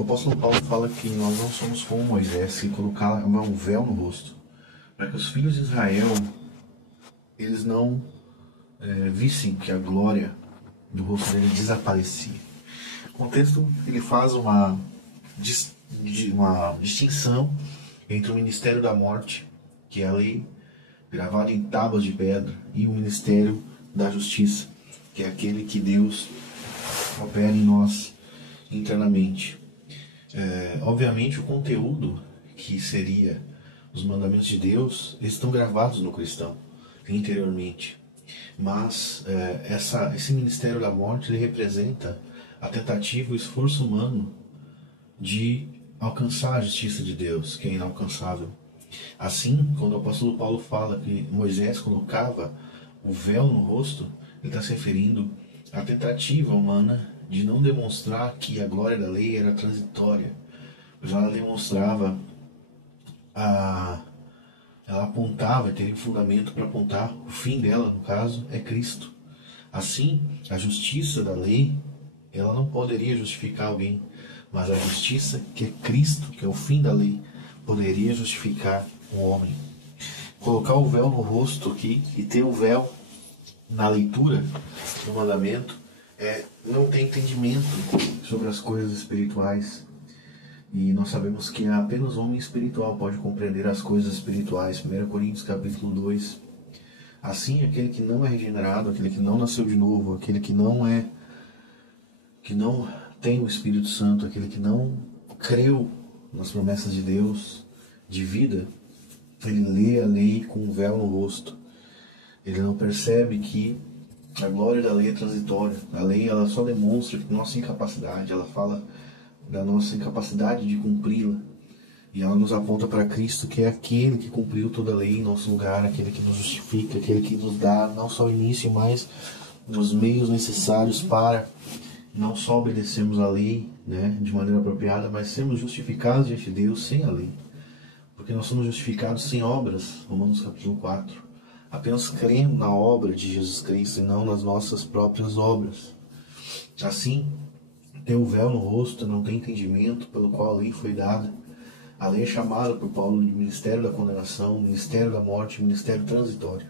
O apóstolo Paulo fala que nós não somos como Moisés, que colocava um véu no rosto, para que os filhos de Israel eles não vissem que a glória do rosto dele desaparecia. O contexto ele faz uma distinção entre o ministério da morte, que é a lei gravada em tábuas de pedra, e o ministério da justiça, que é aquele que Deus opera em nós internamente. Obviamente o conteúdo que seria os mandamentos de Deus, eles estão gravados no cristão interiormente, mas esse ministério da morte ele representa a tentativa e o esforço humano de alcançar a justiça de Deus, que é inalcançável. Assim, quando o apóstolo Paulo fala que Moisés colocava o véu no rosto, ele está se referindo à tentativa humana de não demonstrar que a glória da lei era transitória, pois ela demonstrava, ela apontava, teria um fundamento para apontar, o fim dela, no caso, é Cristo. Assim, a justiça da lei, ela não poderia justificar alguém, mas a justiça que é Cristo, que é o fim da lei, poderia justificar o homem. Colocar o véu no rosto aqui e ter o véu na leitura do mandamento não tem entendimento sobre as coisas espirituais. E nós sabemos que apenas o homem espiritual pode compreender as coisas espirituais. 1 Coríntios capítulo 2. Assim, aquele que não é regenerado, aquele que não nasceu de novo, aquele que não tem o Espírito Santo, aquele que não creu nas promessas de Deus, de vida, ele lê a lei com um véu no rosto. Ele não percebe que a glória da lei é transitória. A lei ela só demonstra nossa incapacidade, ela fala da nossa incapacidade de cumpri-la. E ela nos aponta para Cristo, que é aquele que cumpriu toda a lei em nosso lugar, aquele que nos justifica, aquele que nos dá não só o início, mas os meios necessários para não só obedecermos a lei, de maneira apropriada, mas sermos justificados diante de Deus sem a lei. Porque nós somos justificados sem obras, Romanos capítulo 4. Apenas crendo na obra de Jesus Cristo e não nas nossas próprias obras. Assim, ter o véu no rosto não tem entendimento pelo qual a lei foi dada. A lei é chamada por Paulo de ministério da condenação, ministério da morte, ministério transitório.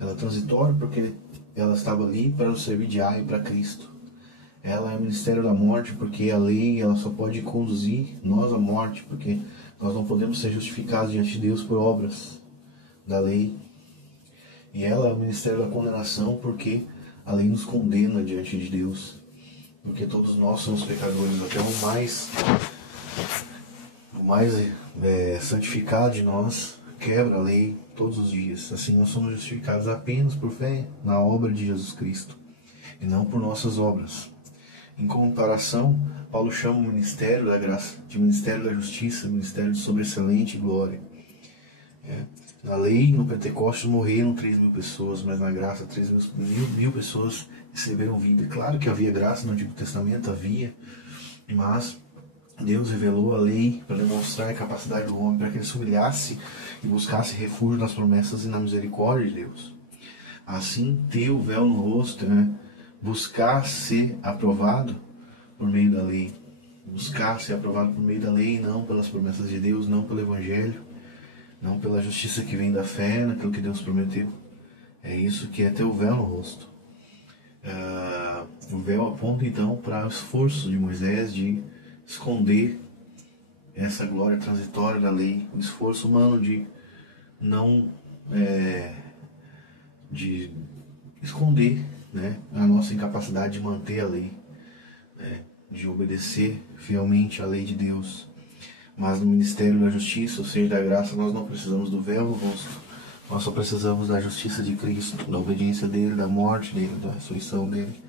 Ela é transitória porque ela estava ali para nos servir de aio para Cristo. Ela é o ministério da morte porque a lei ela só pode conduzir nós à morte, porque nós não podemos ser justificados diante de Deus por obras da lei. E ela é o ministério da condenação porque a lei nos condena diante de Deus. Porque todos nós somos pecadores, até o mais santificado de nós quebra a lei todos os dias. Assim nós somos justificados apenas por fé na obra de Jesus Cristo e não por nossas obras. Em comparação, Paulo chama o ministério da graça de ministério da justiça, ministério de sobreexcelente glória. Na lei, no Pentecostes, morreram 3.000 pessoas, mas na graça 3.000 pessoas receberam vida. Claro que havia graça no Antigo Testamento, havia, mas Deus revelou a lei para demonstrar a capacidade do homem, para que ele se humilhasse e buscasse refúgio nas promessas e na misericórdia de Deus. Assim, ter o véu no rosto, buscar ser aprovado por meio da lei. Buscar ser aprovado por meio da lei, não pelas promessas de Deus, não pelo Evangelho, não pela justiça que vem da fé naquilo que Deus prometeu. É isso que é ter o véu no rosto. O véu aponta então para o esforço de Moisés de esconder essa glória transitória da lei, o esforço humano de não de esconder a nossa incapacidade de manter a lei, de obedecer fielmente à lei de Deus. Mas no ministério da justiça, ou seja, da graça, nós não precisamos do véu no rosto. Nós só precisamos da justiça de Cristo, da obediência dele, da morte dele, da ressurreição dele,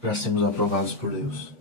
para sermos aprovados por Deus.